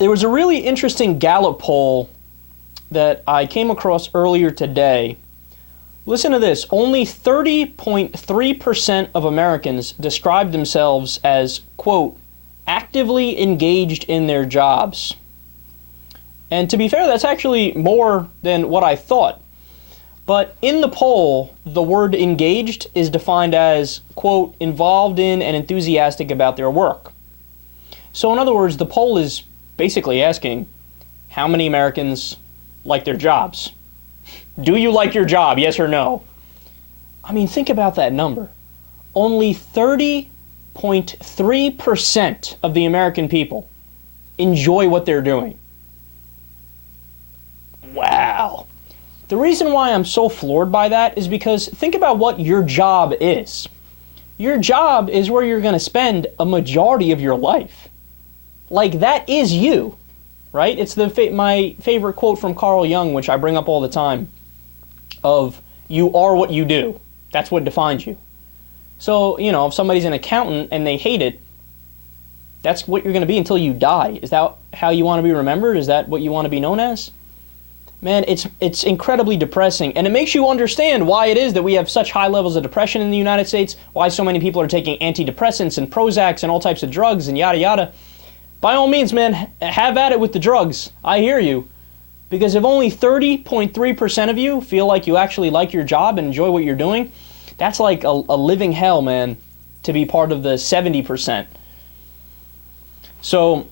There was a really interesting Gallup poll that I came across earlier today. Listen to this. Only 30.3% of Americans describe themselves as, quote, actively engaged in their jobs. And to be fair, that's actually more than what I thought. But in the poll, the word engaged is defined as, quote, involved in and enthusiastic about their work. So in other words, the poll is basically asking, how many Americans like their jobs? Do you like your job, yes or no? I mean, think about that number. Only 30.3% of the American people enjoy what they're doing. Wow. The reason why I'm so floored by that is because think about what your job is. Your job is where you're going to spend a majority of your life. Like, that is you, right? It's my favorite quote from Carl Jung, which I bring up all the time, of you are what you do. That's what defines you. So, if somebody's an accountant and they hate it, that's what you're going to be until you die. Is that how you want to be remembered? Is that what you want to be known as? Man, it's incredibly depressing, and it makes you understand why it is that we have such high levels of depression in the United States, why so many people are taking antidepressants and Prozacs and all types of drugs and yada yada. By all means, man, have at it with the drugs. I hear you. Because if only 30.3% of you feel like you actually like your job and enjoy what you're doing, that's like a living hell, man, to be part of the 70%. So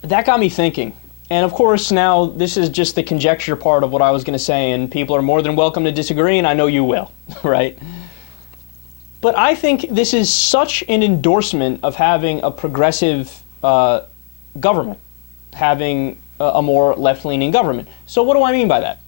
that got me thinking. And of course, now this is just the conjecture part of what I was going to say, and people are more than welcome to disagree, and I know you will, right? But I think this is such an endorsement of having a progressive government, having a more left-leaning government. So what do I mean by that?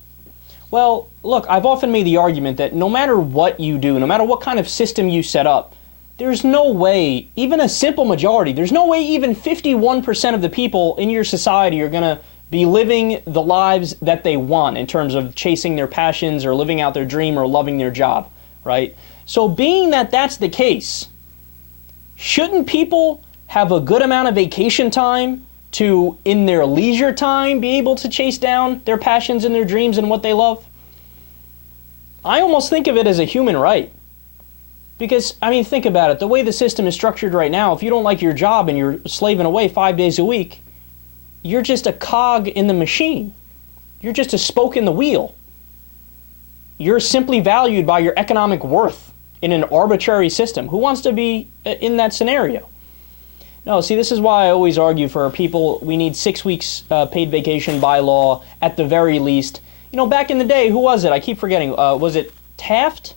Well, look, I've often made the argument that no matter what you do, no matter what kind of system you set up, there's no way, even a simple majority, there's no way even 51% of the people in your society are going to be living the lives that they want in terms of chasing their passions or living out their dream or loving their job, right? So being that that's the case, shouldn't people have a good amount of vacation time to, in their leisure time, be able to chase down their passions and their dreams and what they love? I almost think of it as a human right. Because, I mean, think about it. The way the system is structured right now, if you don't like your job and you're slaving away 5 days a week, you're just a cog in the machine. You're just a spoke in the wheel. You're simply valued by your economic worth in an arbitrary system. Who wants to be in that scenario? No, see, this is why I always argue for people, we need 6 weeks paid vacation by law at the very least. Back in the day, who was it? I keep forgetting. Was it Taft?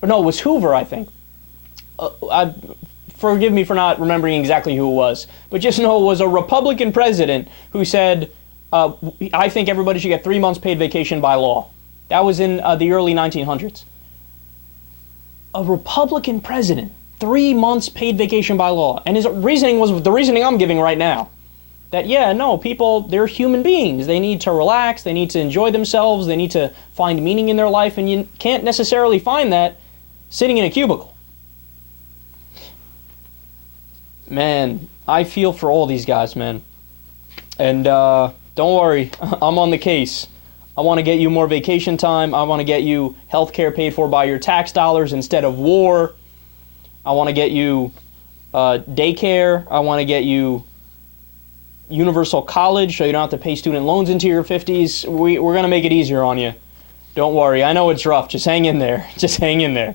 Or no, it was Hoover, I think. Forgive me for not remembering exactly who it was, but just know it was a Republican president who said, I think everybody should get 3 months paid vacation by law. That was in the early 1900s. A Republican president, 3 months paid vacation by law. And his reasoning was the reasoning I'm giving right now. That, people, they're human beings. They need to relax. They need to enjoy themselves. They need to find meaning in their life. And you can't necessarily find that sitting in a cubicle. Man, I feel for all these guys, man. And don't worry, I'm on the case. I want to get you more vacation time. I want to get you health care paid for by your tax dollars instead of war. I want to get you daycare. I want to get you universal college so you don't have to pay student loans into your 50s. We're going to make it easier on you. Don't worry. I know it's rough. Just hang in there. Just hang in there.